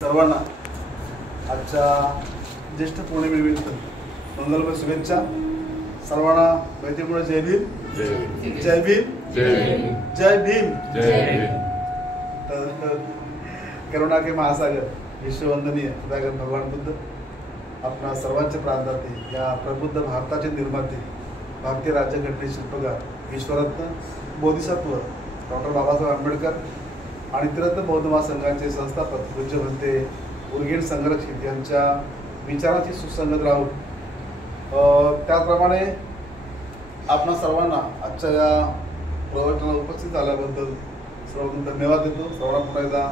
सर्वांना आजच्या ज्येष्ठ पौर्णिमेनिमित्त मंगलमय शुभेच्छा. सर्वांना मैत्रीपूर्ण जय भीम. जय भीम. जय भीम. तर करुणा के महासागर विश्ववंदनीय भगवान बुद्ध आपणा सर्वांचे प्राणदाते, या प्रबुद्ध भारताचे निर्माते, भारतीय राज्यघटनेचे शिल्पकार, विश्वरत्न बोधिसत्व डॉक्टर बाबासाहेब आंबेडकर आणि त्रिरत्न बौद्ध महासंघाचे संस्थापक पूज्य भंते उर्गेन संघरक्षित यांच्या विचाराची सुसंगत राहून त्याप्रमाणे आपण सर्वांना आजच्या या प्रवचनाला उपस्थित झाल्याबद्दल सर्वप्रथम धन्यवाद देतो. सर्वांना पुन्हा एकदा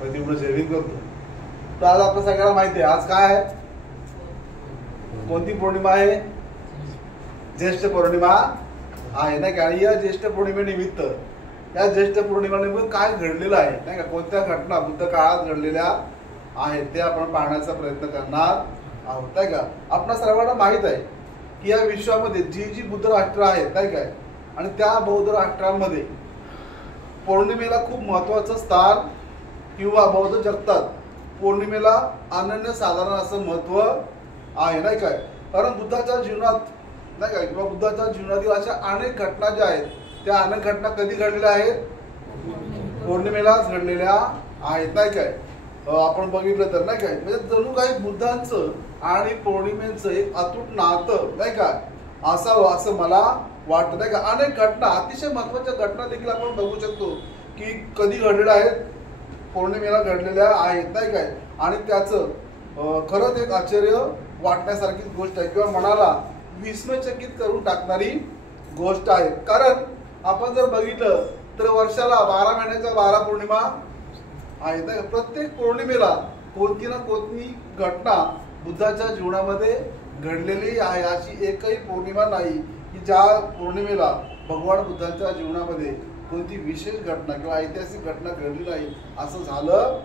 मैत्रीपूर्ण जय भीम करतो. तर आज आपल्या सगळ्यांना माहिती आहे आज काय आहे, कोणती पौर्णिमा आहे? ज्येष्ठ पौर्णिमा आहे नाही का. आणि या ज्येष्ठ पौर्णिमेनिमित्त या ज्येष्ठ पौर्णिमेनिमित्त काय घडलेलं आहे नाही का, कोणत्या घटना बुद्ध काळात घडलेल्या आहेत ते आपण पाहण्याचा प्रयत्न करणार आहोत नाही का. आपल्या सर्वांना माहित आहे की या विश्वामध्ये जी बुद्ध राष्ट्र आहेत नाही काय, आणि त्या बौद्ध राष्ट्रांमध्ये पौर्णिमेला खूप महत्वाचं स्थान किंवा बौद्ध जगतात पौर्णिमेला अनन्यसाधारण असं महत्व आहे नाही काय. कारण बुद्धाच्या जीवनात नाही काय किंवा बुद्धाच्या जीवनातील अशा अनेक घटना ज्या आहेत त्या अनेक घटना कधी घडलेल्या आहेत? पौर्णिमेलाच घडलेल्या आहेत नाही काय. आपण बघितलं तर नाही काय, म्हणजे जणू काही बुद्धांचं आणि पौर्णिमेचं एक अतूट नातं नाही काय असावं असं मला वाटतं नाही का. अनेक घटना, अतिशय महत्वाच्या घटना देखील आपण बघू शकतो की कधी घडलेल्या आहेत, पौर्णिमेला घडलेल्या आहेत नाही काय. आणि त्याचं खरंच एक आश्चर्य वाटण्यासारखी गोष्ट आहे किंवा मनाला विस्मयचकित करून टाकणारी गोष्ट आहे. कारण आपण जर बघितलं तर वर्षाला 12 महिन्याच्या 12 पौर्णिमा आहेत ना. प्रत्येक पौर्णिमेला कोणती ना कोणती घटना बुद्धाच्या जीवनामध्ये घडलेली आहे. अशी एकही पौर्णिमा नाही की ज्या पौर्णिमेला भगवान बुद्धांच्या जीवनामध्ये कोणती विशेष घटना किंवा ऐतिहासिक घटना घडली नाही असं झालं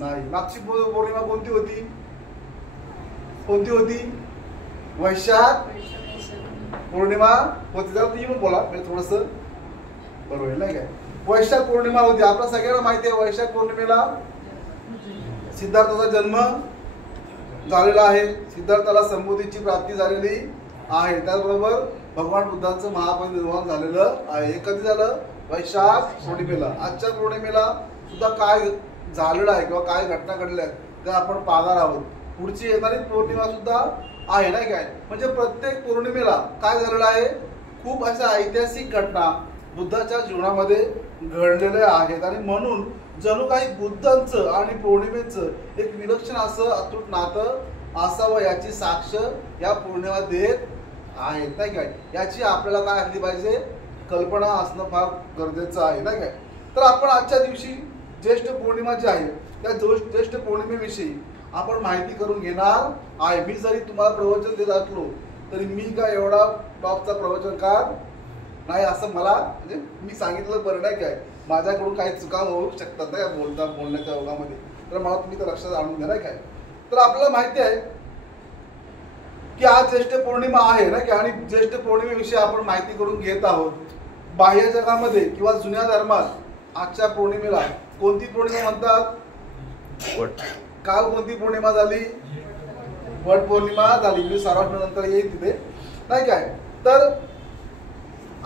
नाही. मागची पौर्णिमा कोणती होती? कोणती होती? वैशाख पौर्णिमा होती. जरा ती येऊन बोला म्हणजे थोडस बरोबर नाही काय. वैशाख पौर्णिमा होती. आपल्या सगळ्यांना माहिती आहे वैशाख पौर्णिमेला सिद्धार्थाचा जन्म झालेला आहे. सिद्धार्थाला संबोधीची प्राप्ती झालेली आहे. त्याचबरोबर भगवान बुद्धांचं महापरिनिर्वाण झालेलं आहे. हे कधी झालं? वैशाख पौर्णिमेला. आजच्या पौर्णिमेला सुद्धा काय झालेलं आहे किंवा काय घटना घडल्या आहेत त्या आपण पाहणार आहोत. पुढची येणारी पौर्णिमा सुद्धा आहे नाही काय. म्हणजे प्रत्येक पौर्णिमेला काय झालेलं आहे, खूप अशा ऐतिहासिक घटना बुद्धाच्या जीवनामध्ये घडलेल्या आहेत. आणि म्हणून जणू काही बुद्धांचं आणि पौर्णिमेचं एक विलक्षण असं अतूट नातं असावं याची साक्ष या पौर्णिमा देत आहेत नाही काय. याची आपल्याला काय असली पाहिजे, कल्पना असणं फार गरजेचं आहे नाही काय. तर आपण आजच्या दिवशी ज्येष्ठ पौर्णिमा जी आहे त्या ज्येष्ठ पौर्णिमेविषयी आपण माहिती करून घेणार आहे. मी जरी तुम्हाला प्रवचन देत असलो तरी मी काय एवढा टॉपचा प्रवचनकार नाही असं मला म्हणजे मी सांगितलं बरं नाही काय. माझ्याकडून काही चुका होऊ शकतात नाही बोलण्याच्या ओघामध्ये, तर मला तुम्ही तर लक्षात आणून घ्या नाही काय. तर आपल्याला माहिती आहे की आज ज्येष्ठ पौर्णिमा आहे ना की, आणि ज्येष्ठ पौर्णिमेविषयी आपण माहिती करून घेत आहोत. बाह्य जगामध्ये किंवा जुन्या धर्मात आजच्या पौर्णिमेला कोणती पौर्णिमा म्हणतात? काल कोणती पौर्णिमा झाली? वट पौर्णिमा झाली. मी सार्वजनिक येईल तिथे नाही काय. तर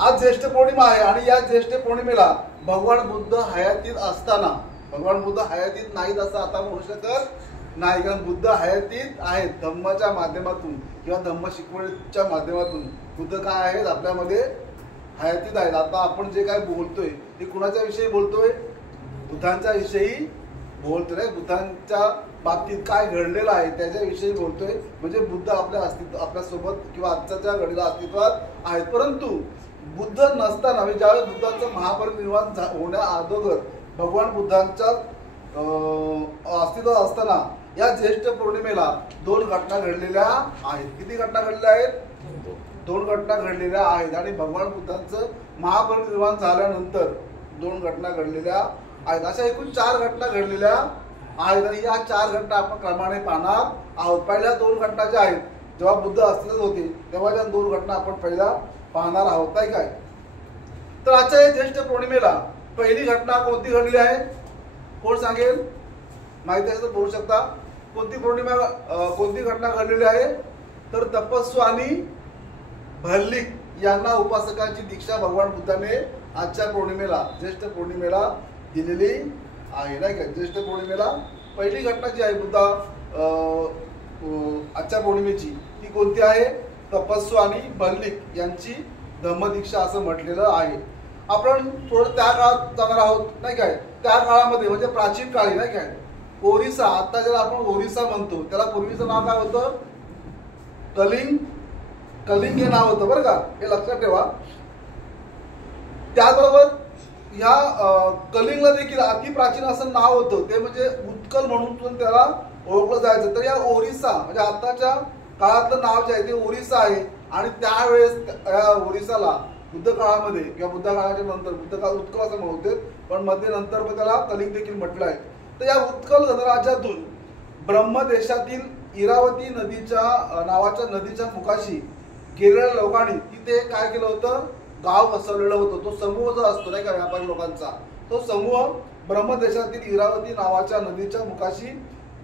आज ज्येष्ठ पौर्णिमा आहे आणि या ज्येष्ठ पौर्णिमेला भगवान बुद्ध हयातीत असताना, भगवान बुद्ध हयातीत नाहीत असं आता म्हणू शकत नाही, कारण बुद्ध हयातीत आहेत. धम्माच्या माध्यमातून किंवा धम्म शिकवणीच्या माध्यमातून बुद्ध काय आहेत, आपल्यामध्ये हयातीत आहेत. आता आपण जे काय बोलतोय ते कुणाच्या विषयी बोलतोय? बुद्धांच्या विषयी बोलतोय नाही. बुद्धांच्या बाबतीत काय घडलेलं आहे त्याच्याविषयी बोलतोय. म्हणजे बुद्ध आपल्या अस्तित्व आपल्यासोबत किंवा आजच्या घडीला अस्तित्वात आहेत. परंतु बुद्ध नसताना म्हणजे ज्यावेळेस बुद्धांचं महापरिनिर्वाण होण्या अगोदर भगवान बुद्धांच्या अस्तित्वात असताना या ज्येष्ठ पौर्णिमेला 2 घटना घडलेल्या आहेत. किती घटना घडलेल्या आहेत? 2 घटना घडलेल्या आहेत. आणि भगवान बुद्धांचं महापरिनिर्वाण झाल्यानंतर 2 घटना घडलेल्या आहेत. अशा एकूण 4 घटना घडलेल्या आहेत. आणि या 4 घटना आपण क्रमाने पाहणार आहोत. पहिल्या 2 घटना ज्या आहेत जेव्हा बुद्ध अस्तित्वात होते तेव्हा त्या 2 घटना आपण पहिल्या पाहणार आहोत नाही काय. तर आजच्या या ज्येष्ठ पौर्णिमेला पहिली घटना कोणती घडली आहे? कोण सांगेल? माहिती आहे तर बोलू शकता. कोणती पौर्णिमा, कोणती घटना घडलेली आहे तर तपस्वी आणि भल्लिक यांना उपासकांची दीक्षा भगवान बुद्धाने आजच्या पौर्णिमेला, ज्येष्ठ पौर्णिमेला दिलेली आहे, नाही का. ज्येष्ठ पौर्णिमेला पहिली घटना जी आहे बुद्धा आजच्या पौर्णिमेची ती कोणती आहे, तपस्वी आणि भल्लिक यांची धम्मदीक्षा असं म्हटलेलं आहे. आपण थोडं त्या काळात जाणार आहोत, नाही काय. त्या काळामध्ये म्हणजे प्राचीन काळी, नाही काय, ओरिसा, आता ज्याला आपण ओरिसा म्हणतो त्याला पूर्वीचं नाव काय होतं, कलिंग. कलिंग हे नाव होतं बरं का, हे लक्षात ठेवा. त्याबरोबर ह्या कलिंगला देखील अति प्राचीन असं नाव होतं, ते म्हणजे उत्कल म्हणून त्याला ओळखलं जायचं. तर या ओरिसा म्हणजे आताच्या काळातलं नाव जे आहे ते ओरिसा आहे. आणि त्यावेळेस या ओरिसाला बुद्ध काळामध्ये किंवा बुद्ध काळाच्या नंतर, बुद्ध काळ उत्कल असं म्हणते पण मध्ये नंतर त्याला कलिंग देखील म्हटलं आहे. तर या उत्कल गणराज्यातून ब्रह्मदेशातील इरावती नदीच्या नावाच्या नदीच्या मुखाशी गेलेल्या लोकांनी तिथे काय केलं होतं, गाव बसवलेलं होतं. तो समूह जो असतो नाही का व्यापारी लोकांचा, तो समूह ब्रह्मदेशातील इरावती नावाच्या नदीच्या मुखाशी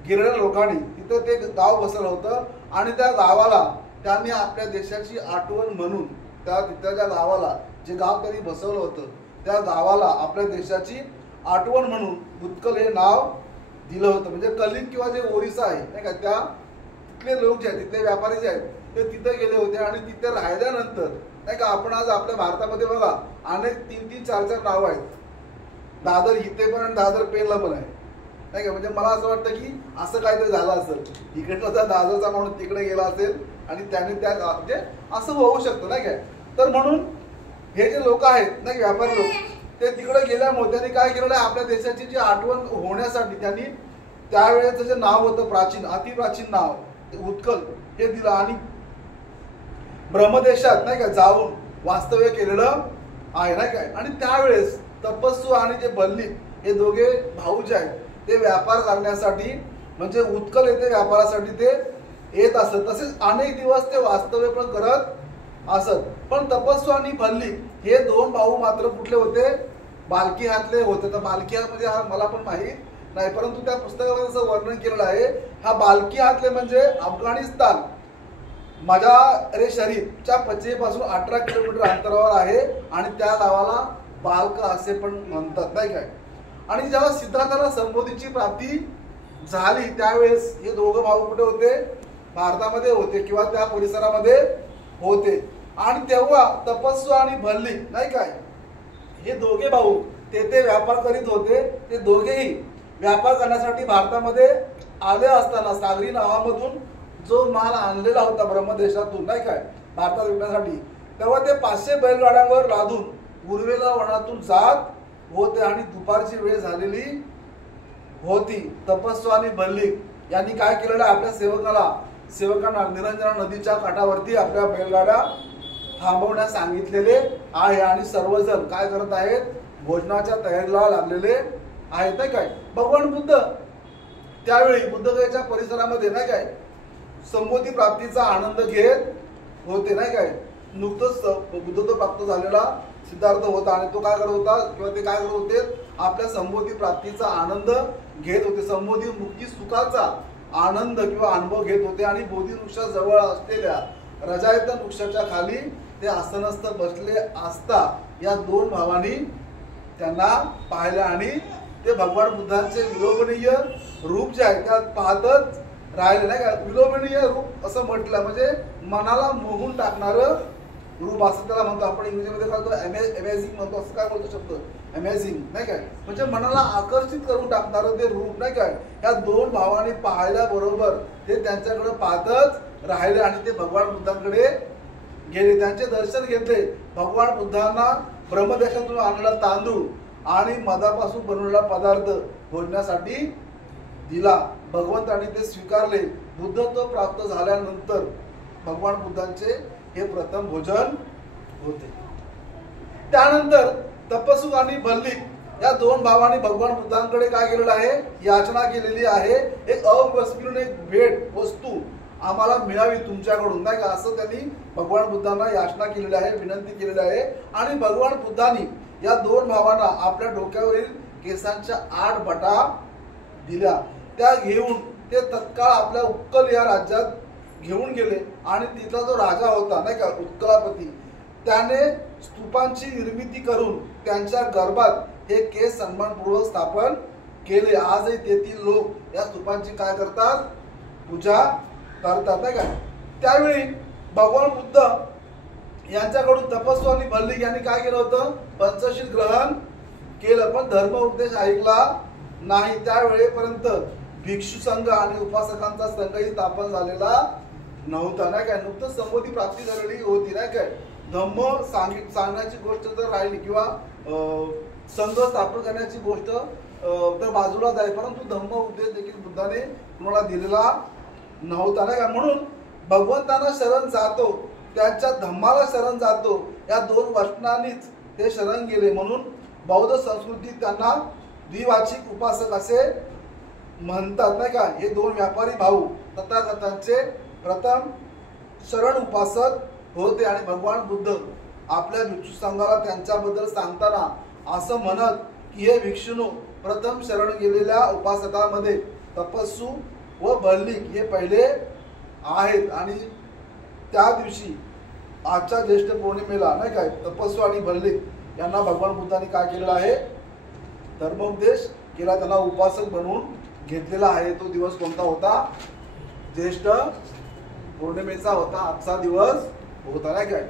गेलेल्या लोकांनी तिथे ते गाव बसवलं होतं. आणि त्या गावाला त्यांनी आपल्या देशाची आठवण म्हणून त्या गावाला, जे गाव त्यांनी बसवलं होतं त्या गावाला आपल्या देशाची आठवण म्हणून उत्कल हे नाव दिलं होतं. म्हणजे कलिंग किंवा जे ओरिसा आहे नाही का, त्या तिथले लोक जे आहेत, तिथले व्यापारी जे आहेत ते तिथे गेले होते. आणि तिथे राहिल्यानंतर नाही का, आपण आज आपल्या भारतामध्ये बघा अनेक 3-3, 4-4 नाव आहेत. दादर इथे पण आणि दादर पेनला पण आहे, नाही का. म्हणजे मला असं वाटतं की असं काहीतरी झालं असेल, इकडचा दादरचा माणूस तिकडे गेला असेल आणि त्याने त्या म्हणजे असं होऊ शकतं नाही काय. तर म्हणून हे जे लोक आहेत नाही व्यापारी लोक, ते तिकडे गेल्यामुळे त्यांनी काय केलेलं आहे, आपल्या देशाची जी आठवण होण्यासाठी त्यांनी त्यावेळेचं जे नाव होतं प्राचीन, अतिप्राचीन नाव उत्कल हे दिलं. आणि ब्रह्मदेशात नाही का जाऊन वास्तव्य केलेलं आहे नाही काय. आणि त्यावेळेस तपस्वी आणि जे भल्लिक हे दोघे भाऊ जे आहेत ते व्यापार करण्यासाठी म्हणजे उत्कल येथे व्यापारासाठी ते येत असत. तसेच अनेक दिवस ते वास्तव्य पण करत असत. पण तपस्वी आणि भल्लिक हे दोन भाऊ मात्र कुठले होते, बाल्की हातले होते. तर बाल्की हात म्हणजे हा मला पण माहीत नाही, परंतु त्या पुस्तकामध्ये असं वर्णन केलेलं आहे. हा बाल्की हातले म्हणजे अफगाणिस्तान मजार-ए शरीफच्या पश्चिमेपासून 18 किलोमीटर अंतरावर आहे. आणि त्या गावाला बाल्क असे पण म्हणतात नाही काय. आणि जेव्हा सिद्धार्थाला संबोधीची प्राप्ती झाली त्यावेळेस हे दोघं भाऊ कुठे होते, भारतामध्ये होते किंवा त्या परिसरामध्ये होते. आणि तेव्हा तपस्वी आणि भल्लिक नाही काय हे दोघे भाऊ तेथे व्यापार करीत होते. ते दोघेही व्यापार करण्यासाठी भारतामध्ये आले असताना सागरी नावामधून जो माल आणलेला होता ब्रह्मदेशातून नाही काय भारतात विकण्यासाठी, तेव्हा ते 500 बैलगाड्यांवर लादून उर्वेला वनातून जात होते. आणि दुपारची वेळ झालेली होती. तपस्वी आणि भल्लिक यांनी काय केलेलं, आपल्या सेवकांना निरंजना नदीच्या काठावरती आपल्या बैलगाड्या थांबवण्यास सांगितलेले आहे. आणि सर्वजण काय करत आहेत, भोजनाच्या तयारीला लागलेले आहेत नाही काय. भगवान बुद्ध त्यावेळी बुद्धगयेच्या परिसरामध्ये नाही काय संबोधी प्राप्तीचा आनंद घेत होते नाही काय. नुकतंच बुद्धत्व प्राप्त झालेला सिद्धार्थ होता आणि तो काय करत होता किंवा ते काय करत होते, आपल्या संबोधी प्राप्तीचा आनंद घेत होते. संबोधी मुक्ती सुखाचा आनंद किंवा अनुभव घेत होते. आणि बोधी वृक्षाजवळ असलेल्या रजायत वृक्षाच्या खाली ते आसनस्थ बसले असता या दोन भावांनी त्यांना पाहिलं. आणि ते भगवान बुद्धांचे विलोभनीय रूप जे आहे त्यात पाहतच राहिले नाही का. विलोभनीय रूप असं म्हटलं म्हणजे मनाला मोहून टाकणारं रूप असं त्याला म्हणतो आपण इंग्रजीमध्ये काय म्हणतो, अमेझिंग म्हणतो. असं काय बोलतो शब्द अमेझिंग नाही काय, म्हणजे मनाला आकर्षित करून टाकणारं ते रूप नाही काय. या दोन भावांनी पाहिल्याबरोबर ते त्यांच्याकडे पाहतच राहिले आणि ते भगवान बुद्धांकडे गेले, त्यांचे दर्शन घेतले. भगवान बुद्धांना ब्रह्मदेशातून आणलेला तांदूळ आणि मधापासून बनवलेला पदार्थ भोजनासाठी दिला. भगवंतांनी ते स्वीकारले. बुद्धत्व प्राप्त झाल्यानंतर भगवान बुद्धांचे हे प्रथम भोजन होते. त्यानंतर तपस्वी आणि भल्लिक या दोन भावांनी भगवान बुद्धांकडे काय केलेलं आहे, याचना केलेली आहे. एक अविस्मरणीय भेट वस्तू आम्हाला मिळावी तुमच्याकडून नाही का, असं त्यांनी भगवान बुद्धांना याचना केलेली आहे, विनंती केलेली आहे. आणि भगवान बुद्धांनी या दोन भावांना आपल्या डोक्यावरील केसांच्या 8 बटा दिल्या. त्या घेऊन ते तत्काळ आपल्या उत्कल या राज्यात घेऊन गेले आणि तिथला जो राजा होता नाही का उत्कलापती, त्याने स्तूपांची निर्मिती करून त्यांच्या गर्भात हे केस सन्मानपूर्वक स्थापन केले. आजही तेथील लोक या स्तूपांची काय करतात, पूजा करतात नाही का. त्यावेळी भगवान बुद्ध यांच्याकडून तपस्वी आणि भल्लिक यांनी काय केलं होतं, पंचशील ग्रहण केलं, पण धर्म उपदेश ऐकला नाही. त्यावेळेपर्यंत भिक्षू संघ आणि उपासकांचा संघही स्थापन झालेला नव्हता नाही काय. नुकतंच संबोधी प्राप्ती झालेली होती नाही काय. धम्म सांगण्याची गोष्ट तर राहिली किंवा संघ स्थापन करण्याची गोष्ट तर बाजूलाच आहे, परंतु धम्म उपदेश देखील बुद्धाने तुम्हाला दिलेला नव्हता नाही का. म्हणून भगवंतांना शरण जातो, त्यांच्या धम्माला शरण जातो, या दोन वचनांनीच ते शरण गेले. म्हणून बौद्ध संस्कृतीत त्यांना द्विवाचिक उपासक असे म्हणतात नाही का. हे दोन व्यापारी भाऊ तथागतांचे प्रथम शरण उपासक होते आणि भगवान बुद्ध आपल्या भिक्षू संघाला त्यांच्याबद्दल सांगताना असं म्हणत की हे भिक्षुनो, प्रथम शरण गेलेल्या उपासकांमध्ये तपस्सू व भल्लिक हे पहिले आहेत. आणि त्या दिवशी आजच्या ज्येष्ठ पौर्णिमेला नाही काय तपस्सू आणि भल्लिक यांना भगवान बुद्धांनी काय केलेला आहे, धर्मोपदेश केला, त्यांना उपासक बनवून घेतलेला आहे. तो दिवस कोणता होता, ज्येष्ठ पौर्णिमेचा होता, आजचा दिवस होता नाही काय.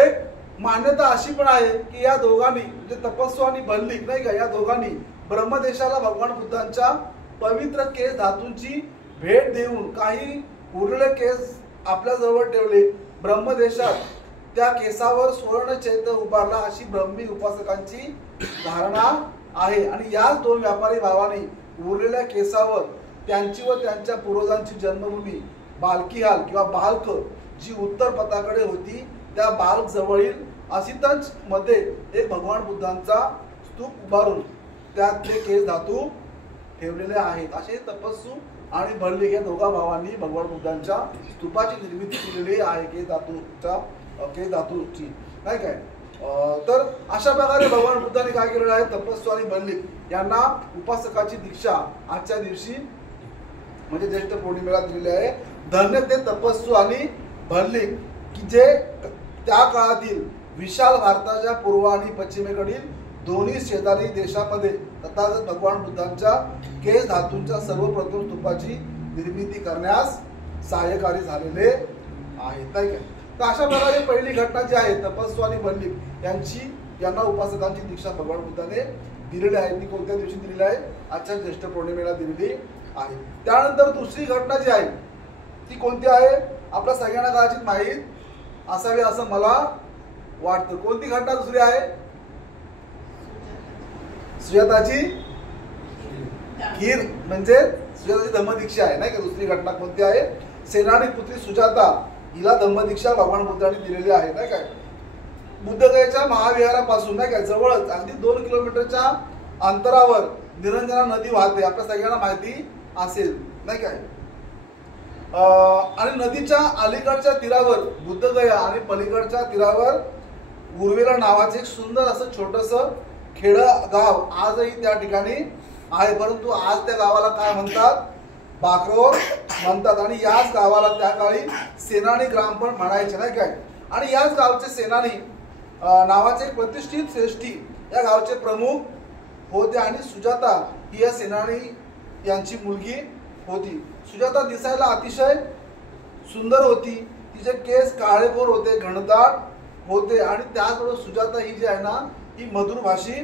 एक मान्यता अशी पण आहे की या दोघांनी म्हणजे तपस्वी आणि भल्लिक नाही का, या दोघांनी ब्रह्मदेशाला भगवान बुद्धांच्या पवित्र केस धातूंची भेट देऊन काही उरलेले केस आपल्या जवळ ठेवले. ब्रह्मदेशात त्या केसावर सुवर्ण चैत्य उभारला अशी ब्रह्मी उपासकांची धारणा आहे. आणि याच दोन व्यापारी भावांनी उरलेल्या केसावर त्यांची व त्यांच्या पूर्वजांची जन्मभूमी बाल्किहाल किंवा बाल्क जी उत्तर पथाकडे होती, त्या बाल्क जवळील असितंज मध्ये एक भगवान बुद्धांचा स्तूप उभारून त्यात ते केस धातू ठेवलेले आहेत. असे तपस्सू आणि भल्लिक या दोघा भावांनी भगवान बुद्धांच्या स्तूपाची निर्मिती केलेली आहे, केस धातूची नाही काय. तर अशा प्रकारे भगवान बुद्धांनी काय केलेलं आहे, तपस्सू आणि भल्लिक यांना उपासकाची दीक्षा आजच्या दिवशी म्हणजे ज्येष्ठ पौर्णिमेला दिलेली आहे. धन्य ते तपस्सू आणि भल्लिक की जे त्या काळातील विशाल भारताच्या पूर्व आणि पश्चिमेकडील दोन्ही शेजारी देशामध्ये तथागत भगवान बुद्धांच्या केस धातूंच्या सर्वप्रथम स्तूपाची निर्मिती करण्यास सहाय्यकारी झालेले आहेत नाही काय. तर अशा प्रकारे पहिली घटना जी आहे तपस्वी आणि भल्लिक यांना उपासकांची दीक्षा भगवान बुद्धाने दिलेली आहे. ती कोणत्या दिवशी दिलेली आहे, आजच्या ज्येष्ठ पौर्णिमेला दिलेली आहे. त्यानंतर दुसरी घटना जी आहे ती कोणती आहे, आपल्या सगळ्यांना कदाचित माहीत असावी असं मला वाटतं. कोणती घटना दुसरी आहे, सुजाताची खीर म्हणजे सुजाताची धम्मदीक्षा आहे नाही का. दुसरी घटना कोणती आहे, सेनानी पुत्री सुजाता हिला धम्मदीक्षा भगवान बुद्धांनी दिलेली आहे नाही काय. बुद्धगयेच्या महाविहारापासून नाही काय जवळच अगदी 2 किलोमीटरच्या अंतरावर निरंजना नदी वाहते, आपल्या सगळ्यांना माहिती असेल नाही काय. आणि नदीच्या अलीकडच्या तीरावर बुद्धगया आणि पलीकडच्या तीरावर उर्वेला नावाचे एक सुंदर असं छोटस खेडं गाव आजही त्या ठिकाणी आहे. परंतु आज त्या गावाला काय म्हणतात, बाकरोर म्हणतात. आणि याच गावाला त्या काळी सेनानी ग्राम पण म्हणायचे नाही काय. आणि याच गावचे सेनानी नावाचे एक प्रतिष्ठित श्रेष्ठी या गावचे प्रमुख होते. आणि सुजाता ही या सेनानी यांची मुलगी होती. सुजाता दिसायला अतिशय सुंदर होती, तिचे केस काळेभोर होते, घनदाट होते आणि त्याचबरोबर सुजाता ही जी आहे ना ही मधुरभाषी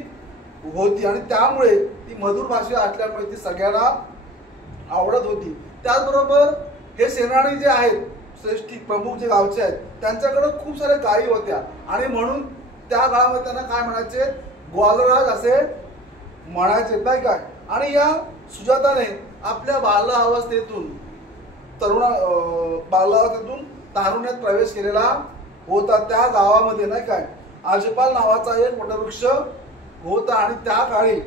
होती आणि त्यामुळे ती मधुरभाषी असल्यामुळे ती सगळ्यांना आवडत होती. त्याचबरोबर हे सेनानी जे आहेत श्रेष्ठी प्रमुख जे गावचे आहेत त्यांच्याकडे खूप साऱ्या गायी होत्या आणि म्हणून त्या काळामध्ये त्यांना काय म्हणायचे, ग्वालराज असे म्हणायचे नाही काय. आणि या सुजाताने आपल्या बाल्यावस्थेतून तारुण्यात प्रवेश केलेला होता. त्या गावामध्ये नाही काय आजपाल नावाचा एक वटवृक्ष होता आणि त्या काळी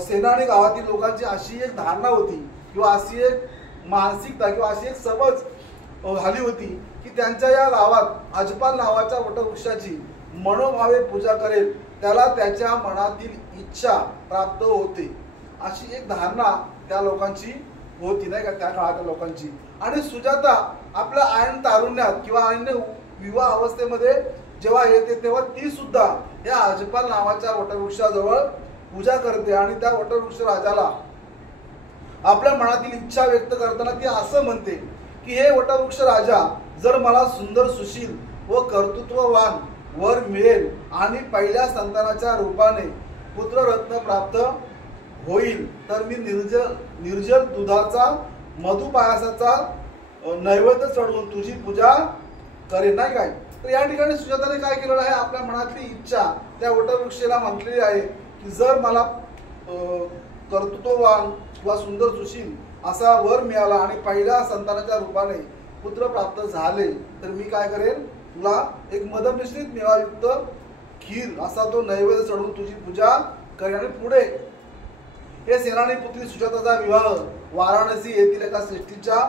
सेनानी गावातील लोकांची अशी एक धारणा होती किंवा अशी एक मानसिकता किंवा अशी एक समज झाली होती की त्यांच्या या गावात आजपाल नावाच्या वटवृक्षाची मनोभावे पूजा करेल त्याला त्याच्या मनातील इच्छा प्राप्त होते, अशी एक धारणा त्या लोकांची होती नाही का, त्या काळातल्या लोकांची. आणि सुजाता आपल्या ऐन तारुण्यात किंवा ऐन विवाह अवस्थेमध्ये जेव्हा येते तेव्हा ती सुद्धा या अजपाल नावाच्या वटवृक्षाजवळ पूजा करते आणि त्या वटवृक्ष राजाला आपल्या मनातील इच्छा व्यक्त करताना ती असं म्हणते की हे वटवृक्ष राजा, जर मला सुंदर सुशील व कर्तृत्ववान वर मिळेल आणि पहिल्या संतानाच्या रूपाने पुत्ररत्न प्राप्त होईल तर मी निर्जल दुधाचा मधुपायासाचा नैवेद्य चढवून तुझी पूजा करेन नाही काय. तर या ठिकाणी सुजाताने काय केलेलं आहे, आपल्या मनातली इच्छा त्या वटवृक्षाला म्हटलेली आहे की जर मला कर्तृत्ववान किंवा सुंदर सुशील असा वर मिळाला आणि पहिल्या संतानाच्या रूपाने पुत्र प्राप्त झाले तर मी काय करेन, तुला एक मदमिश्रित मेवायुक्त खीर असा तो नैवेद्य चढवून तुझी पूजा करेन. आणि पुढे हे सेनानी पुत्री सुजाताचा विवाह वाराणसी येथील एका श्रेष्ठीच्या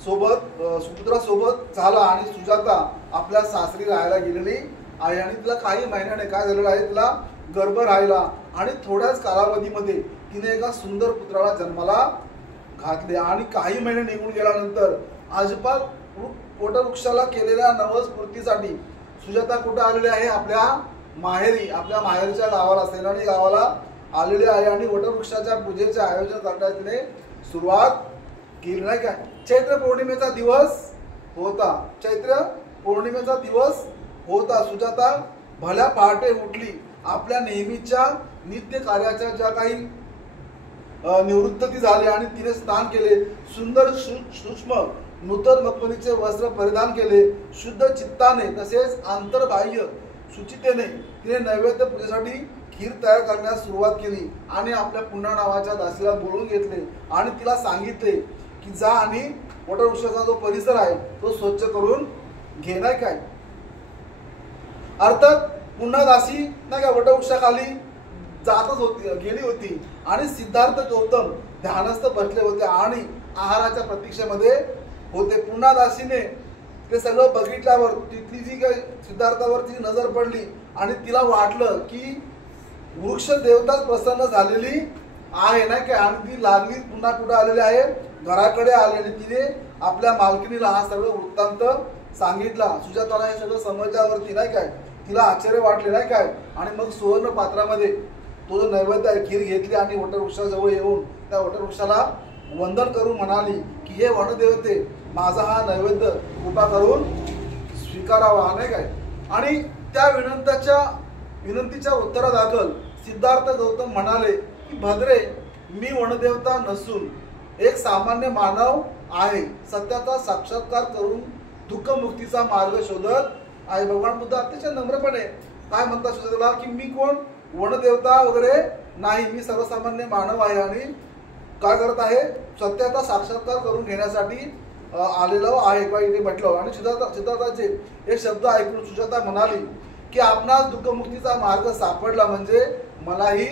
सुपुत्रासोबत झाला आणि सुजाता आपल्या सासरी राहायला गेलेली आहे. आणि तिला काही महिन्याने काय झालेलं आहे, तिला गर्भ राहिला आणि थोड्याच कालावधीमध्ये तिने एका सुंदर पुत्राला जन्माला घातले. आणि काही महिने निघून गेल्यानंतर अजपाल वटवृक्षाला केलेल्या नवस्फूर्तीसाठी सुजाता कुठे आलेली आहे, आपल्या माहेरी, आपल्या माहेरच्या गावाला, सेनानी गावाला आलेले आहे. आणि वटवृक्षाच्या पूजेचे आयोजन करण्यास तिने सुरुवात केली नाही काय. चैत्र पौर्णिमेचा दिवस होता. चैत्र पौर्णिमेचा दिवस होता. सुजाता भल्या पहाटे उठली. आपल्या नेहमीच्या नित्य कार्याच्या ज्या काही निवृत्त ती झाली आणि तिने स्नान केले. सुंदर सूक्ष्म नूतन मखमलीचे वस्त्र परिधान केले. शुद्ध चित्ताने तसेच आंतरबाह्य शुचितेने तिने नैवेद्य पूजेसाठी खीर तयार करण्यास सुरुवात केली. आणि आपल्या पुन्हा नावाच्या दासीला बोलवून घेतले आणि तिला सांगितले की जा आणि वटवृक्षाचा जो परिसर आहे तो स्वच्छ करून घे नाही काय. अर्थात पुन्हा दासी नाही का वटवृक्षाखाली जातच होती, गेली होती आणि सिद्धार्थ गौतम ध्यानस्थ बसले होते आणि आहाराच्या प्रतीक्षेमध्ये होते. पुन्हा दासीने ते सगळं बघितल्यावर तिथली जी काही सिद्धार्थावरती नजर पडली आणि तिला वाटलं की वृक्ष देवताच प्रसन्न झालेली आहे नाही काय. आणि ती लागली पुन्हा कुठे आलेली आहे, घराकडे आली आणि तिने आपल्या मालकिनीला हा सगळं वृत्तांत सांगितला. सुजाताला हे सगळं समजल्यावरती नाही काय तिला आश्चर्य वाटले नाही काय. आणि मग सुवर्ण पात्रामध्ये तो जो नैवेद्य आहे खीर घेतली आणि वटवृक्षाजवळ येऊन त्या वटवृक्षाला वंदन करून म्हणाली की हे वनदेवते, माझा हा नैवेद्य कृपा करून स्वीकारावा नाही काय. आणि त्या विनंतीच्या उत्तरादाखल सिद्धार्थ गौतम म्हणाले की भद्रे, मी वनदेवता नसून एक सामान्य मानव आहे. सत्याचा साक्षात्कार करून दुःखमुक्तीचा मार्ग शोधत आहे. भगवान बुद्ध अतिशय नम्रपणे काय म्हणतात सुजाताला की मी कोण वनदेवता वगैरे नाही, मी सर्वसामान्य मानव आहे आणि काय करत आहे, सत्याचा साक्षात्कार करून घेण्यासाठी आलेलो आहे किंवा इथे म्हटलं. आणि सिद्धार्थाचे हे शब्द ऐकून सुजाता म्हणाली की आपणास दुःखमुक्तीचा मार्ग सापडला म्हणजे मलाही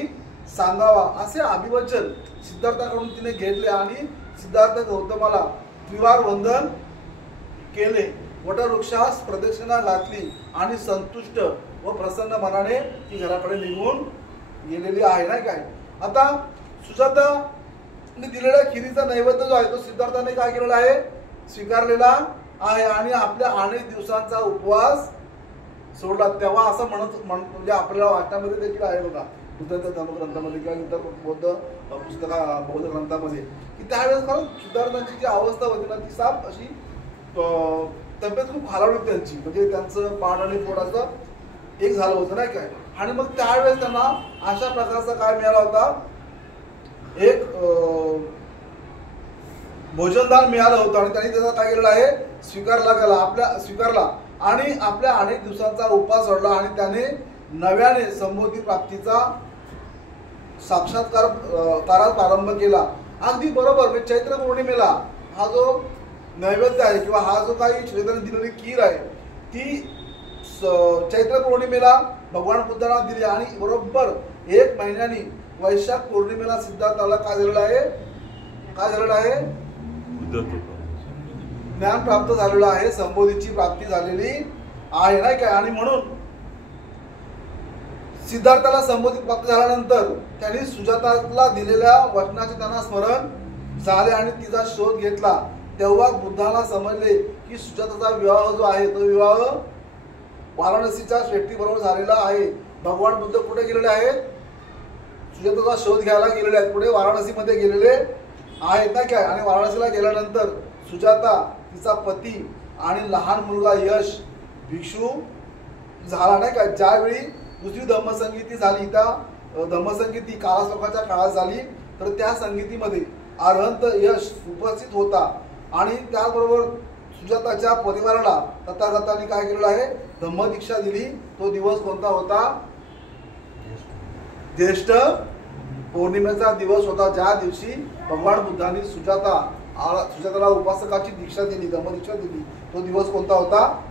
सांगावा. असे अभिवचन सिद्धार्थाकडून तिने घेतले आणि सिद्धार्थ गौतमाला त्रिवार वंदन केले. वटवृक्षास प्रदक्षिणा घातली आणि संतुष्ट व प्रसन्न मनाने ती घराकडे निघून गेलेली आहे नाही काय. आता सुजाताने दिलेल्या खिरीचा नैवेद्य जो आहे तो सिद्धार्थाने काय केलेला आहे, स्वीकारलेला आहे आणि आपल्या अनेक दिवसांचा उपवास सोडला. तेव्हा असं म्हणजे आपल्याला वाचनामध्ये देखील आहे बघा, बुद्धाच्या धर्मग्रंथामध्ये किंवा इतर बौद्ध ग्रंथामध्ये की त्यावेळेस कारण सिद्धार्थांची जी अवस्था होती ना ती साफ अशी तब्येत खूप खालावली होती त्यांची, म्हणजे त्यांचं पाठ आणि पोटाचं एक झालं होतं नाही काय. आणि मग त्यावेळेस त्यांना अशा प्रकारचा काय मिळाला होता, एक भोजनदान मिळालं होतं आणि त्यांनी त्याचा काय केलेला आहे, स्वीकारला आणि आपल्या अनेक दिवसांचा उपवास सोडला आणि त्याने नव्याने संबोधी प्राप्तीचा साक्षात्कारात प्रारंभ केला. अगदी बरोबर. म्हणजे चैत्र पौर्णिमेला हा जो नैवेद्य आहे किंवा हा जो काही श्रीधराने दिलेली खीर आहे ती चैत्र पौर्णिमेला भगवान बुद्धांना दिली आणि बरोबर 1 महिन्यानी वैशाख पौर्णिमेला सिद्धार्थाला काय झालेलं आहे, ज्ञान प्राप्त झालेलं आहे, संबोधीची प्राप्ती झालेली आहे नाही काय. आणि म्हणून सिद्धार्थाला संबोधित प्राप्त झाल्यानंतर त्यांनी सुजाताला दिलेल्या वचनाचे त्यांना स्मरण झाले आणि तिचा शोध घेतला. तेव्हा बुद्धाला समजले की सुजाताचा विवाह जो आहे तो विवाह वाराणसीच्या शेट्टीबरोबर झालेला आहे. भगवान बुद्ध कुठे गेलेले आहेत? सुजाताचा शोध घ्यायला गेलेले आहेत. पुढे वाराणसीमध्ये गेलेले आहेत ना काय. आणि वाराणसीला गेल्यानंतर सुजाता, तिचा पती आणि लहान मुलगा यश भिक्षू झाला नाही का. ज्यावेळी दुसरी धम्मसंगीती झाली, त्या धम्मसंगीती कालाशोकाच्या काळात झाली, तर त्या संगीतीमध्ये अरहंत यश उपस्थित होता आणि त्याचबरोबर सुजाताच्या परिवाराला तथागतांनी काय केलेलं आहे? धम्मदीक्षा दिली. तो दिवस कोणता होता? ज्येष्ठ पौर्णिमेचा दिवस होता, ज्या दिवशी भगवान बुद्धांनी सुजाताला उपासकाची दीक्षा दिली, धम्मदीक्षा दिली. तो दिवस कोणता होता?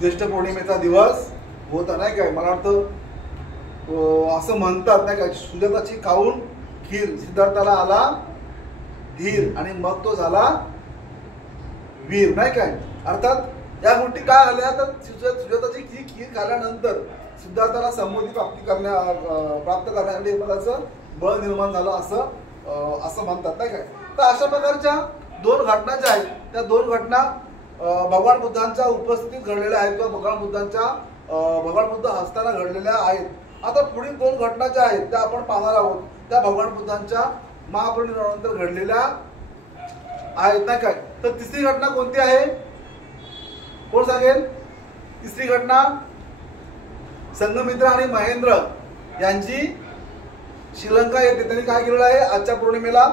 ज्येष्ठ पौर्णिमेचा दिवस होता नाही काय. मला वाटतं असं म्हणतात नाही काय, सुजाताची खाऊन खीर सिद्धार्थाला आला धीर आणि मग तो झाला वीर नाही काय. अर्थात या गोष्टी काय आल्या तर सुजाताची खीर खाल्यानंतर सिद्धार्थाला संबोधी प्राप्त करण्यासाठी एक प्रकारचं बळ निर्माण झालं असं म्हणतात नाही काय. तर अशा प्रकारच्या दोन घटना ज्या आहेत त्या दोन घटना भगवान बुद्धांच्या उपस्थितीत घडलेल्या आहेत किंवा भगवान बुद्ध हसताना घडलेल्या आहेत. आता पुढील दोन घटना ज्या आहेत त्या आपण पाहणार आहोत, त्या भगवान बुद्धांच्या महापरिनिर्वाणानंतर घडलेल्या आहेत ना काय. तर तिसरी घटना कोणती आहे? कोण सांगेल? तिसरी घटना संघमित्र आणि महेंद्र यांची श्रीलंका येथे त्यांनी काय केलेलं आहे? आजच्या पौर्णिमेला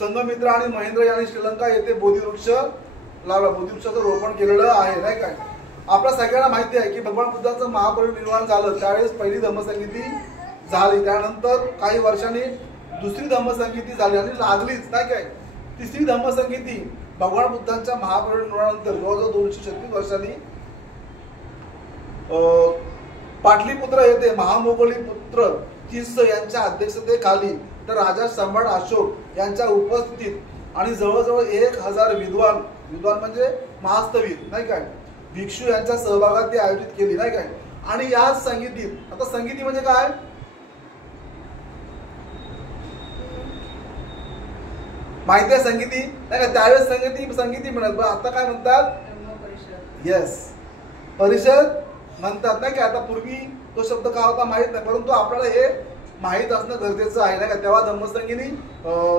संघमित्र आणि महेंद्र यांनी श्रीलंका येथे बोधिवृक्ष लावला, बोधिवृक्षाचं रोपण केलेलं आहे नाही काय. आपल्या सगळ्यांना माहिती आहे की भगवान बुद्धांचं महापरिनिर्वाण झालं त्यावेळेस पहिली धम्मसंगीती झाली, त्यानंतर काही वर्षांनी दुसरी धम्मसंगीती झाली आणि लागलीच नाही काय तिसरी धम्मसंगीती भगवान बुद्धांच्या महापरिनिर्वाणानंतर जवळजवळ 236 वर्षांनी पाटलीपुत्र येथे महामोगली पुत्र तीस यांच्या अध्यक्षतेखाली तर राजा सम्राट अशोक यांच्या उपस्थितीत आणि जवळजवळ 1000 विद्वान म्हणजे महास्तवीर नाही काय भिक्षू यांच्या सहभागात ती आयोजित केली नाही काय. आणि या संगीतीत, आता संगीती म्हणजे काय? माहिती आहे संगीती नाही का. त्यावेळेस संगीती म्हणत, आता काय म्हणतात? येस, परिषद म्हणतात नाही का. आता पूर्वी तो शब्द काय होता माहित नाही, परंतु आपल्याला हे माहित असणं गरजेचं आहे नाही का. तेव्हा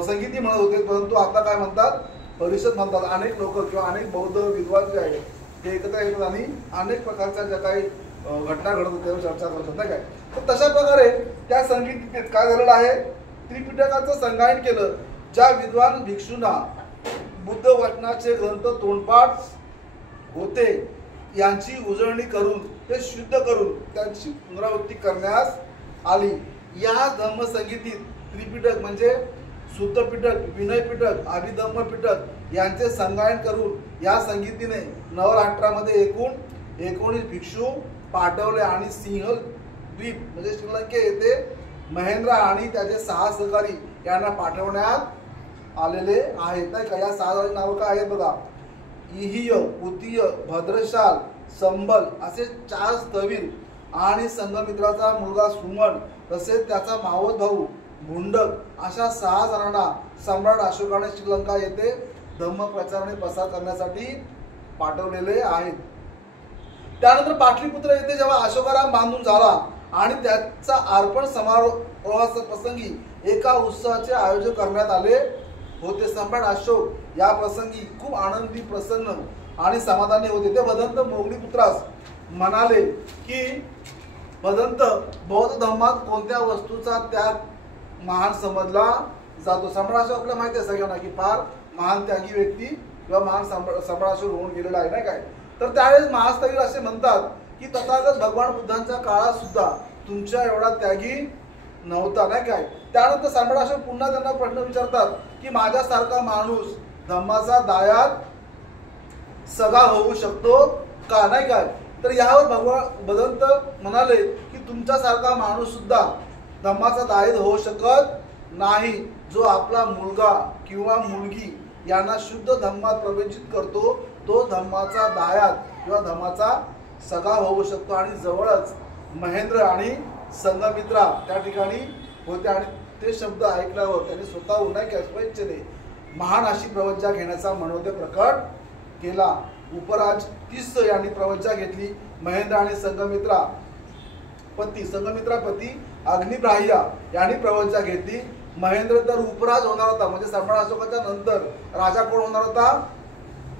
संगीती म्हणत होते, परंतु आता काय म्हणतात? परिषद म्हणतात. अनेक लोक किंवा अनेक बौद्ध विद्वान जे आहेत ते एकत्र येतात आणि अनेक प्रकारच्या ज्या काही घटना घडत होत्या त्यावर चर्चा करतात नाही काय. तर तशा प्रकारे त्या संगीतीत काय झालेलं आहे? त्रिपिटकाचं संगायन केलं. ज्या विद्वान भिक्षूंना बुद्ध वचनाचे ग्रंथ तोंडपाठ होते यांची उजळणी करून ते शुद्ध करून त्यांची पुनरावृत्ती करण्यास आली. या धम्मसंगीतीत त्रिपिटक म्हणजे शुद्ध पिटक, विनय पिटक, अभिधम्म पिटक यांचे संगायन करून या संगीतीने नवराष्ट्रामध्ये एकूण 19 भिक्षू पाठवले आणि सिंहल द्वीप म्हणजे श्रीलंके येथे महेंद्र आणि त्याचे 6 सहकारी यांना पाठवण्यात आलेले आहेत नाही का. या 6 जणांची नावं काय आहेत बघा? इहिय, उतिय, भद्रशाल, संबल असे 4 स्थवीर आणि संघमित्राचा मुलगा सुमन तसेच त्याचा मावस भाऊ मुंडक अशा 6 जणांना सम्राट अशोकाने श्रीलंका येथे धम्म प्रचार आणि प्रसार करण्यासाठी पाठवलेले आहेत. त्यानंतर पाटलीपुत्र येथे जेव्हा अशोकाराम बांधून झाला आणि त्याचा अर्पण समारोहाच्या प्रसंगी एका उत्सवाचे आयोजन करण्यात आले होते. सम्राट अशोक या प्रसंगी खूप आनंदी, प्रसन्न आणि समाधानी होते. ते भदंत मोगलीपुत्रास म्हणाले की भदंत, बौद्ध धर्मात कोणत्या वस्तूचा त्याग महान समजला जातो? सम्राट अशोक आपल्याला माहिती आहे सगळ्यांना की फार महान त्यागी व्यक्ती किंवा महान सम्राट अशोक होऊन गेलेला आहे ना काय. तर त्यावेळेस महास्थवीर असे म्हणतात की तथागत भगवान बुद्धांच्या काळात सुद्धा तुमच्या एवढा त्यागी नव्हता नाही काय. त्यानंतर सम्राट अशोक पुन्हा त्यांना प्रश्न विचारतात की माझ्यासारखा माणूस धम्माचा दायाद सगळा होऊ शकतो का नाही काय. तर यावर भगवान भदंत म्हणाले की तुमच्यासारखा माणूस सुद्धा धम्माचा दायद होऊ शकत नाही. जो आपला मुलगा किंवा मुलगी यांना शुद्ध धम्मात प्रवेशित करतो तो धम्माचा दायाद किंवा धम्माचा सगळा होऊ शकतो. आणि जवळच महेंद्र आणि संघमित्रा त्या ठिकाणी होते आणि ते शब्द ऐकल्यावर त्यांनी स्वतःहून नाही का स्वेच्छेने महान अशी प्रवज्जा घेण्याचा मनोदय प्रकट केला. उपराज तिस्स यांनी प्रवज्जा घेतली. महेंद्र आणि संघमित्रा पती अग्निब्राह्य यांनी प्रवज्जा घेतली. महेंद्र तर उपराज होणार होता, म्हणजे सम्राट अशोकाच्या नंतर राजा कोण होणार होता?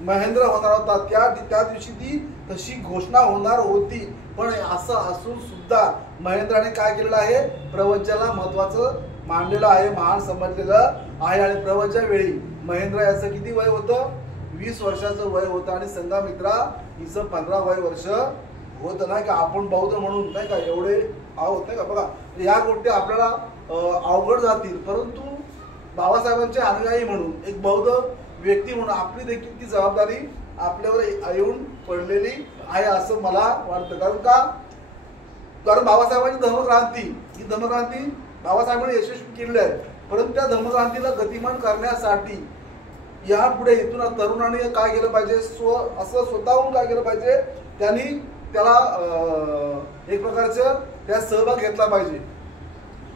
महेंद्र होणार होता. त्या दिवशी ती तशी घोषणा होणार होती. पण असं असून सुद्धा महेंद्राने काय केलेलं आहे? प्रवज्जाला महत्वाचं मानलेलं आहे, महान समजलेलं आहे. आणि प्रवज्जा वेळी महेंद्र याचं किती वय होतं? 20 वर्षाचं वय होतं आणि संघमित्रा हिचं 15 वर्ष होतं नाही का. आपण बौद्ध म्हणून नाही का एवढे आहोत नाही का. बघा या गोष्टी आपल्याला अवघड जातील, परंतु बाबासाहेबांचे अनुयायी म्हणून एक बौद्ध व्यक्ती म्हणून आपली देखील ती जबाबदारी आपल्यावर येऊन पडलेली आहे असं मला वाटतं. कारण बाबासाहेबांची धर्मक्रांती ही धर्मक्रांती बाबासाहेबांनी यशस्वी केलेली आहे. परंतु त्या धर्मक्रांतीला गतिमान करण्यासाठी यापुढे इथून तरुणांनी काय केलं पाहिजे? स्वतःहून काय केलं पाहिजे? त्यांनी त्याला एक प्रकारचं त्या सहभाग घेतला पाहिजे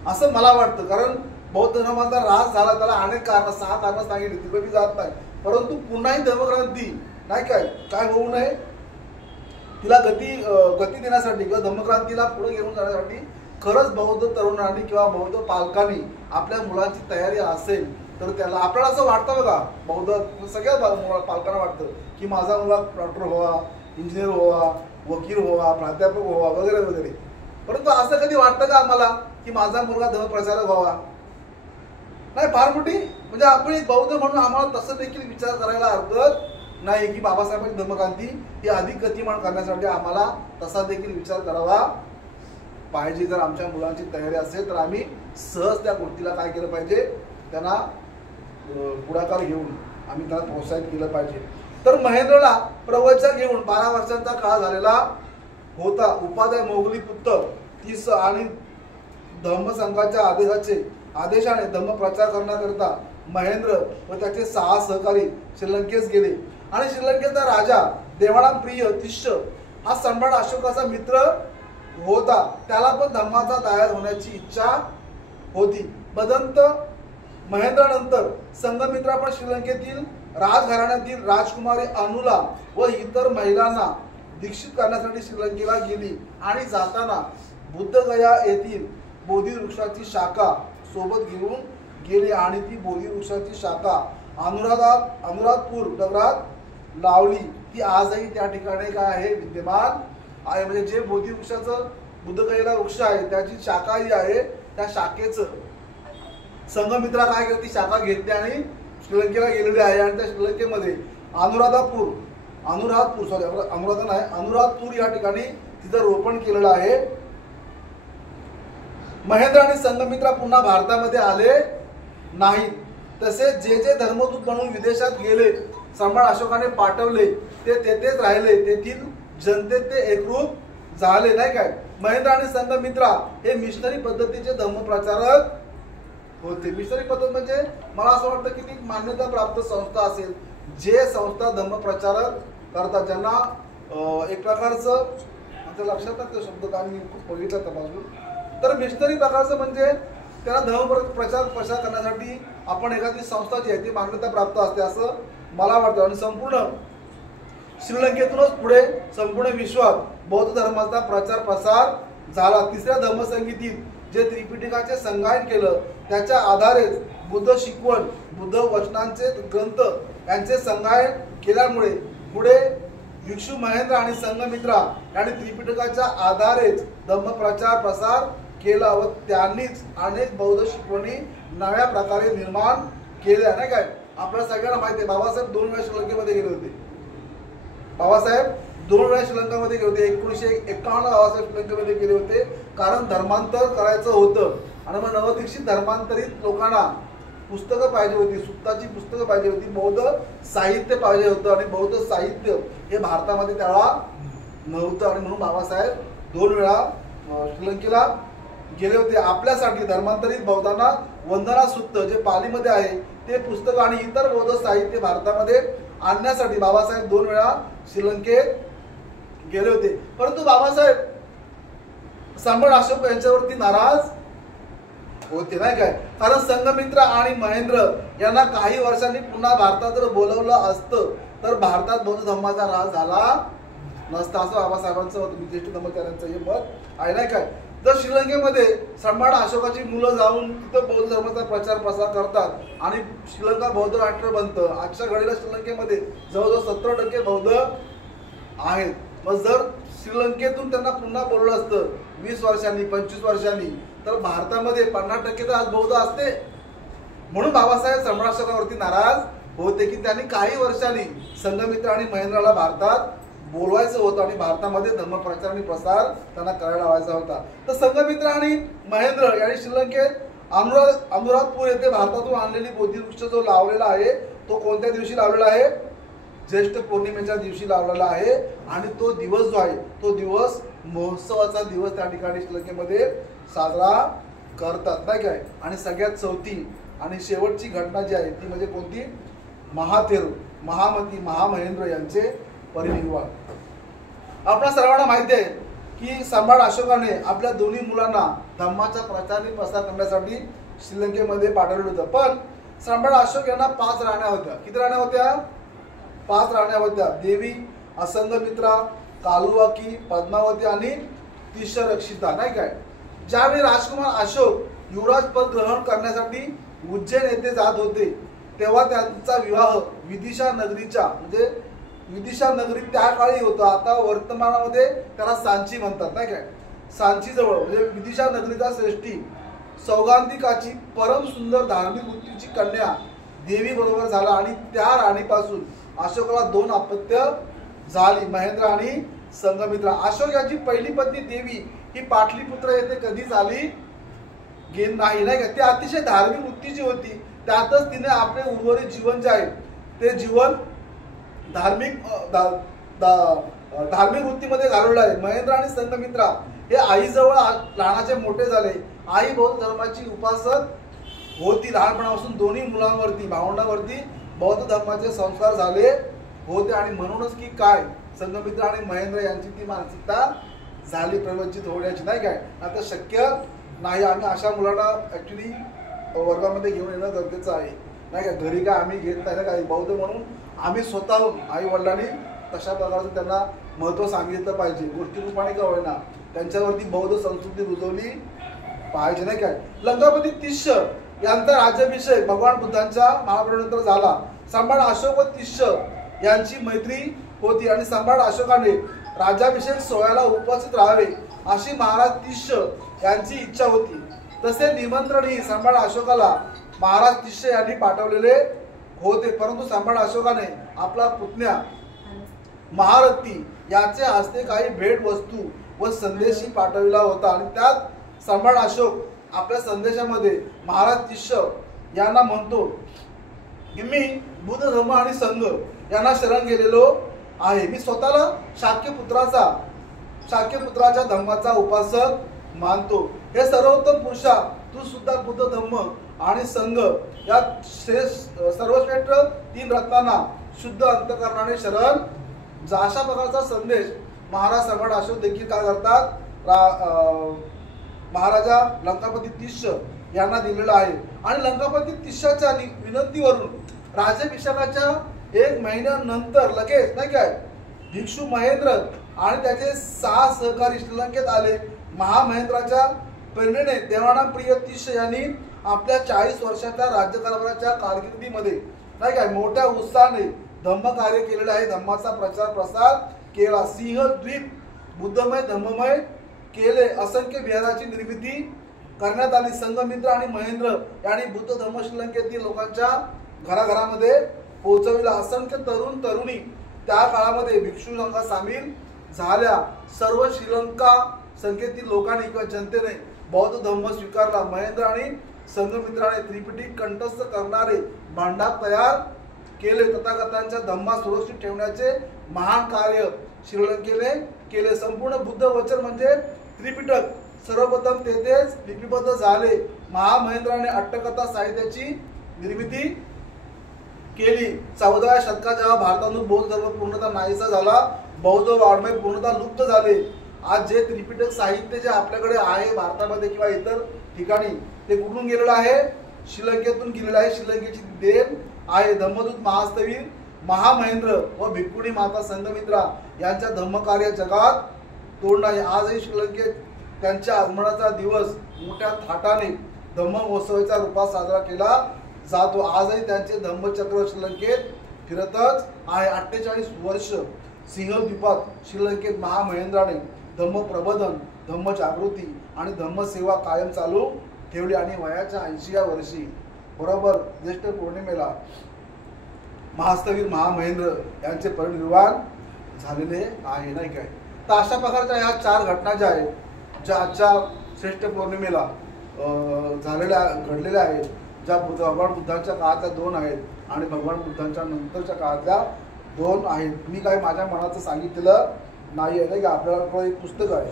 असं मला वाटतं. कारण बौद्ध धर्माचा ऱ्हास झाला, त्याला अनेक कारण 6 कारणं सांगितली, तिकडे मी जात नाही. परंतु पुन्हा ही धर्मक्रांती नाही काय होऊ नये, तिला गती देण्यासाठी किंवा धर्मक्रांतीला पुढे घेऊन जाण्यासाठी खरंच बौद्ध तरुणांनी किंवा बौद्ध पालकांनी आपल्या मुलांची तयारी असेल तर त्याला आपल्याला असं वाटतं बघा, बौद्ध सगळ्या पालकांना वाटतं की माझा मुलगा डॉक्टर व्हावा, इंजिनियर व्हावा, वकील व्हावा, प्राध्यापक व्हावा वगैरे वगैरे. परंतु असं कधी वाटतं का आम्हाला की माझा मुलगा धर्मप्रचारक व्हावा? नाही. फार मोठी म्हणजे आपण एक बौद्ध म्हणून आम्हाला तसं देखील विचार करायला हरकत नाही की बाबासाहेबांची धर्मक्रांती ही अधिक गतिमान करण्यासाठी आम्हाला तसा देखील विचार करावा पाहिजे. जर आमच्या मुलांची तयारी असेल तर आम्ही सहज त्या गोष्टीला काय केलं पाहिजे? त्यांना पुढाकार घेऊन आम्ही त्यांना प्रोत्साहित केलं पाहिजे. तर महेंद्रला प्रवज्जा घेऊन 12 वर्षांचा काळ झालेला होता. उपाध्याय मोगली पुत्र 30 आणि धम्मसंघाच्या आदेशाने धम्म प्रचार करण्याकरिता महेंद्र व त्याचे 6 सहकारी श्रीलंकेस गेले. आणि श्रीलंकेचा राजा देवाळाम प्रिय तिष्य हा सम्राट अशोकाचा मित्र होता. त्याला पण धम्माचा दायाद होण्याची इच्छा होती. बदंत महेंद्रानंतर संघमित्रा पण श्रीलंकेतील राजघराण्यातील राजकुमारी अनुला व इतर महिलांना दीक्षित करण्यासाठी श्रीलंकेला गेली. आणि जाताना बुद्धगया येथील बोधी वृक्षाची शाखा सोबत घेऊन गेली आणि ती बोधी वृक्षाची शाखा अनुराधपूर डगरात लावली. ती आजही त्या ठिकाणी काय आहे? विद्यमान आहे. म्हणजे जे बोधी वृक्षाचं बुद्धगयेला वृक्ष आहे त्याची शाखा ही आहे, त्या शाखेचं संघमित्रा काय करते? ती शाखा घेतली आणि श्रीलंकेला गेलेली आहे. आणि त्या श्रीलंकेमध्ये अनुराधपूर या ठिकाणी तिचं रोपण केलेलं आहे. महेंद्र आणि संघमित्रा पुन्हा भारतामध्ये आले नाहीत. तसेच जे धर्मदूत म्हणून विदेशात गेले, सम्राट अशोकाने पाठवले, ते तेथेच राहिले. तेथील जनतेत ते एकरूप झाले नाही काय. महेंद्र आणि संघमित्रा हे मिशनरी पद्धतीचे धर्मप्रचारक होते. मिशनरी पद्धत म्हणजे मला असं वाटतं की ती मान्यता प्राप्त संस्था असेल, जे संस्था धर्मप्रचारक करतात, ज्यांना एक प्रकारचं लक्षात शब्द का मी खूप बघितलं तपासून. तर मिशनरी प्रकारचं म्हणजे त्याला धर्म प्रचार करण्यासाठी आपण एखादी संस्था जी आहे ती मान्यता प्राप्त असते असं मला वाटतं. आणि संपूर्ण श्रीलंकेतूनच पुढे संपूर्ण विश्वात बौद्ध धर्माचा प्रचार प्रसार झाला. 3ऱ्या धम्मसंगीतीत जे त्रिपिटकाचे संगायन केलं त्याच्या आधारेच बुद्ध शिकवण, बुद्ध वचनांचे ग्रंथ यांचे संगायन केल्यामुळे पुढे भिक्षू महेंद्र आणि संघमित्रा यांनी त्रिपिटकाच्या आधारेच धम्मप्रचार प्रसार केला व त्यांनीच अनेक बौद्ध शिकवणी नव्या प्रकारे निर्माण केल्या नाही काय. आपल्या सगळ्यांना माहिती आहे बाबासाहेब 2 वेळा श्रीलंकेमध्ये गेले होते. बाबासाहेब 2 वेळा श्रीलंकेमध्ये गेले होते. 1951 बाबासाहेब श्रीलंकेमध्ये गेले होते कारण धर्मांतर करायचं होतं. आणि मग नवदीक्षित धर्मांतरित लोकांना पुस्तकं पाहिजे होती, सुत्ताची पुस्तकं पाहिजे होती, बौद्ध साहित्य पाहिजे होतं. आणि बौद्ध साहित्य हे भारतामध्ये त्यावेळा नव्हतं. आणि म्हणून बाबासाहेब 2 वेळा श्रीलंकेला गेले होते. आपल्यासाठी धर्मांतरित बौद्धांना वंदना सुत्त जे पालीमध्ये आहे ते पुस्तक आणि इतर बौद्ध साहित्य भारतामध्ये आणण्यासाठी बाबासाहेब 2 वेळा श्रीलंकेत गेले होते. परंतु बाबासाहेब सम्राट अशोक यांच्यावरती नाराज होते, नाही काय? कारण संघमित्र आणि महेंद्र यांना काही वर्षांनी पुन्हा भारतात जर बोलवलं असतं तर भारतात बौद्ध धर्माचा ऱ्हास झाला नसता, असं बाबासाहेबांचं मत, विशिष्ट धर्माचार्यांचं हे मत आहे, नाही काय? जर श्रीलंकेमध्ये सम्राट अशोकाची मुलं जाऊन तिथं बौद्ध धर्माचा प्रचार प्रसार करतात आणि श्रीलंका बौद्ध राष्ट्र बनतं, आजच्या घडीला श्रीलंकेमध्ये जवळजवळ 70% बौद्ध आहेत. मग जर श्रीलंकेतून त्यांना पुन्हा बोलवलं असतं 20 वर्षांनी 25 वर्षांनी तर भारतामध्ये 50% तर आज बौद्ध असते. म्हणून बाबासाहेब सम्राट अशोकावरती नाराज होते की त्यांनी काही वर्षांनी संघमित्र आणि महेंद्राला भारतात बोलवायचं होतं आणि भारतामध्ये धर्मप्रचार आणि प्रसार त्यांना करायला लावायचा होता. तर संघमित्र आणि महेंद्र यांनी श्रीलंकेत अनुराधपूर येथे भारतातून आणलेली बोधिवृक्ष जो लावलेला आहे तो कोणत्या दिवशी लावलेला आहे? ज्येष्ठ पौर्णिमेच्या दिवशी लावलेला आहे. आणि तो दिवस जो आहे तो दिवस महोत्सवाचा दिवस त्या ठिकाणी श्रीलंकेमध्ये साजरा करतात, नाही काय? आणि सगळ्यात चौथी आणि शेवटची घटना जी आहे ती म्हणजे कोणती? महाथेरो महामती महामहेंद्र यांचे परिनिर्वाण. आपल्या सर्वांना माहिती आहे की सम्राट अशोकाने आपल्या दोन्ही मुलांना धम्माचा प्रचार आणि प्रसार करण्यासाठी श्रीलंकेमध्ये पाठवलं होतं. पण सम्राट अशोक यांना 5 राण्या होत्या. किती राण्या होत्या? 5 राण्या होत्या. देवी, असंघमित्रा, कालुवाकी, पद्मावती आणि तिश्यरक्षिता, नाही काय? ज्यावेळी राजकुमार अशोक युवराज पद ग्रहण करण्यासाठी उज्जैन येथे जात होते तेव्हा त्यांचा विवाह विदिशा नगरीच्या म्हणजे विदिशा नगरी त्या काळी होता, आता वर्तमानामध्ये त्याला सांची म्हणतात, नाही काय? सांची जवळ म्हणजे विदिशा नगरीचा श्रेष्ठी सौगांतिकाची परम सुंदर धार्मिक वृत्तीची कन्या देवी बरोबर झाला आणि त्या राणीपासून अशोकाला 2 अपत्य झाली, महेंद्र आणि संघमित्रा. अशोक यांची पहिली पत्नी देवी ही पाटलीपुत्र येथे कधीच आली गेली नाही, नाही का? ती अतिशय धार्मिक वृत्तीची होती. त्यातच तिने आपले उर्वरित जीवन जे आहे ते जीवन धार्मिक वृत्तीमध्ये घालवलं आहे. महेंद्र आणि संघमित्रा हे आईजवळ लहानाचे मोठे झाले. आई बौद्ध धर्माची उपासक होती. लहानपणापासून दोन्ही मुलांवरती भावंडांवरती बौद्ध धर्माचे संस्कार झाले होते आणि म्हणूनच की काय संघमित्र आणि महेंद्र यांची ती मानसिकता झाली प्रवंचित होण्याची, नाही काय? आता शक्य नाही. आम्ही अशा मुलांना ऍक्च्युली वर्गामध्ये घेऊन येणं गरजेचं आहे, नाही का? घरी काय आम्ही घेत नाही ना काही बौद्ध म्हणून आम्ही स्वतःहून आई वडिलांनी तशा प्रकारचं त्यांना महत्त्व सांगितलं पाहिजे. गोष्टी रूपाने का होईना त्यांच्यावरती बौद्ध संस्कृती रुजवली पाहिजे, नाही काय? लंकापती तिश्य यांचा राज्याभिषेक भगवान बुद्धांच्या महापरिनिर्वाणानंतर झाला. सम्राट अशोक व तिश्य यांची मैत्री होती आणि सम्राट अशोकाने राज्याभिषेक सोहळ्याला उपस्थित राहावे अशी महाराज तिश्य यांची इच्छा होती. तसे निमंत्रणही सम्राट अशोकाला महाराज तिश्य यांनी पाठवलेले होते. परंतु सम्राट अशोकाने आपला पुतण्या महारथी याचे हस्ते काही भेट वस्तू व संदेशही पाठविला होता आणि त्यात सम्राट अशोक आपल्या संदेशामध्ये महाराज तिश्य यांना म्हणतो की मी बुद्ध धर्म आणि संघ यांना शरण गेलेलो आहे. मी स्वतःला शाक्यपुत्राच्या धर्माचा उपासक मानतो. हे सर्वोत्तम पुरुषा तू सुद्धा बुद्ध धर्म आणि संघ या सर्वश्रेष्ठ 3 रत्नांना शुद्ध अंतःकरणाने शरण जा. अशा प्रकारचा संदेश महाराज सम्राट अशोक देखील काय करतात? महाराजा लंकापती तिश्य यांना दिलेला आहे. आणि लंकापती तिश्याच्या विनंतीवरून राज्याभिषेकाच्या 1 महिन्यानंतर लगेच, नाही काय, भिक्षू महेंद्र आणि त्याचे 6 सहकारी श्रीलंकेत आले. महामहेंद्राच्या प्रेरणेने देवानाम प्रिय तिश्य यांनी आपल्या 40 वर्षाच्या राज्यकारभाराच्या कारकिर्दीमध्ये, नाही काय, मोठ्या उत्साहाने धम्मकार्य केलेलं आहे. धम्माचा प्रचार प्रसार केला. सिंहद्वीप बुद्धमय धम्ममय केले. असंख्य विहाराची निर्मिती करण्यात आली. संघमित्र आणि महेंद्र यांनी बुद्ध धर्म श्रीलंकेतील लोकांच्या घराघरामध्ये पोहोचविला. असंख्य तरुण तरुणी त्या काळामध्ये भिक्षू संघात सामील झाल्या. सर्व श्रीलंका संख्येतील लोकांनी किंवा जनतेने बौद्ध धर्म स्वीकारला. महेंद्र आणि संघमित्राने त्रिपिटक कंठस्थ करणारे भांडार तयार केले. तथागतांच्या धम्मा सुरक्षित ठेवण्याचे महान कार्य श्रीलंकेने केले. संपूर्ण बुद्ध वचन म्हणजे त्रिपिटक सर्वप्रथम तेथेच लिपिबद्ध झाले. महामहेंद्राने अट्टकथा साहित्याची निर्मिती केली. 14व्या शतकात जेव्हा भारतातून बौद्ध धर्म पूर्णतः नाहीसा झाला, बौद्ध वाङ्मय पूर्णतः लुप्त झाले आज जे त्रिपिटक साहित्य जे आपल्याकडे आहे भारतामध्ये किंवा इतर ठिकाणी ते कुठून गेलेलं आहे? श्रीलंकेतून गेलेलं आहे. श्रीलंकेची देण आहे. धम्मदूत महास्तवीर महामहेंद्र व भिक्खुणी माता संघमित्रा यांच्या धम्मकार्य जगात तोड नाही. आजही श्रीलंकेत त्यांच्या आगमनाचा दिवस मोठ्या थाटाने धम्म महोत्सवाच्या रूपात साजरा केला जातो. आजही त्यांचे धम्मचक्र श्रीलंकेत फिरतच आहे. 48 वर्ष सिंहद्वीपात श्रीलंकेत महामहेंद्राने धम्म प्रबोधन, धम्म जागृती आणि धम्म सेवा कायम चालू ठेवली आणि वयाच्या 80व्या वर्षी बरोबर ज्येष्ठ पौर्णिमेला महास्तवीर महामहेंद्र यांचे परिनिर्वाण झालेले आहे, नाही काय? तर अशा प्रकारच्या ह्या 4 घटना ज्या आहेत, ज्या आजच्या श्रेष्ठ पौर्णिमेला घडलेल्या आहेत, ज्या भगवान बुद्धांच्या काळातल्या 2 आहेत आणि भगवान बुद्धांच्या नंतरच्या काळातल्या 2 आहेत. मी काय माझ्या मनाचं सांगितलेलं नाही आहे. आपल्याकडे एक पुस्तक आहे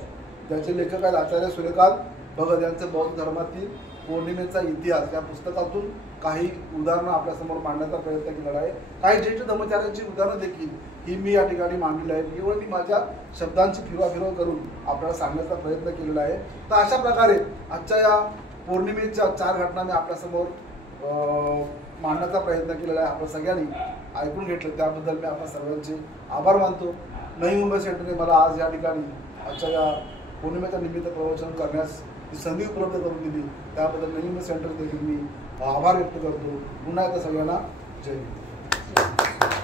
ज्याचे लेखक आहेत आचार्य सूर्यकांत भगत यांचं बौद्ध धर्मातील पौर्णिमेचा इतिहास. या पुस्तकातून काही उदाहरणं आपल्यासमोर मांडण्याचा प्रयत्न केलेला आहे. काही ज्येष्ठ धर्मचार्यांची उदाहरणं देखील ही मी या ठिकाणी मांडलेली आहेत. केवळ मी माझ्या शब्दांची फिरवाफिरव करून आपल्याला सांगण्याचा प्रयत्न केलेला आहे. तर अशा प्रकारे आजच्या या पौर्णिमेच्या 4 घटना मी आपल्यासमोर मांडण्याचा प्रयत्न केलेला आहे. आपण सगळ्यांनी ऐकून घेतलं त्याबद्दल मी आपल्या सर्वांचे आभार मानतो. नवी मुंबई सेंटरने मला आज या ठिकाणी आजच्या या पौर्णिमेच्या निमित्त प्रवचन करण्यास संधी उपलब्ध करून दिली त्याबद्दल नवी मुंबई सेंटर देखील मी आभार व्यक्त करतो. पुन्हा एकदा सगळ्यांना जय हिंद.